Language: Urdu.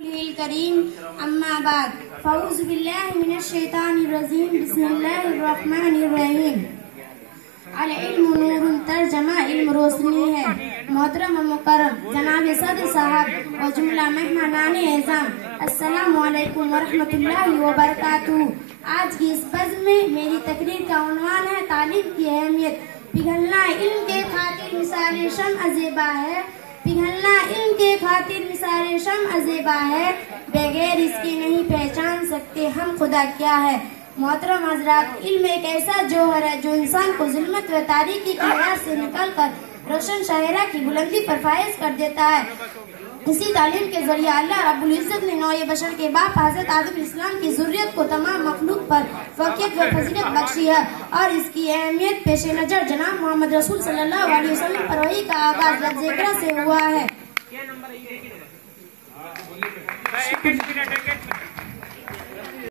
الكريم أما بعد فأعوذ بالله من الشيطان الرجيم بسم الله الرحمن الرحیم علم نور ترجمہ علم روشنی ہے۔ محترم و مکرم جناب صدر صاحب اور جملہ مہمانان اعظام، السلام علیکم ورحمۃ اللہ وبرکاتہ۔ آج کی اس بزم میں میری تقریر کا عنوان ہے تعلیم کی اہمیت۔ پگھلنا علم کے خاطر مثال شمع زیبا ہے، پگھلنا علم کے خاطر مثال شمع زیبا ہے، بغیر اس کے نہیں پہچان سکتے ہم خدا کیا ہے۔ محترم حضرات، علم ایک ایسا جوہر ہے جو انسان کو ظلمت و تاریکی کی حیات سے نکل کر روشن شاہراہ کی بلندی پر فائز کر دیتا ہے۔ اسی تعلیم کے ذریعے اللہ رب العزت نے نوع بشر کے باپ حضرت آدم السلام کی ذریت کو تمام مخلوق پر فوقیت و فضیلت بخشی ہے، اور اس کی اہمیت پیش نظر جناب محمد رسول صلی اللہ علیہ وسلم پر وحی کا آغاز لفظ اقرا سے ہوا ہے۔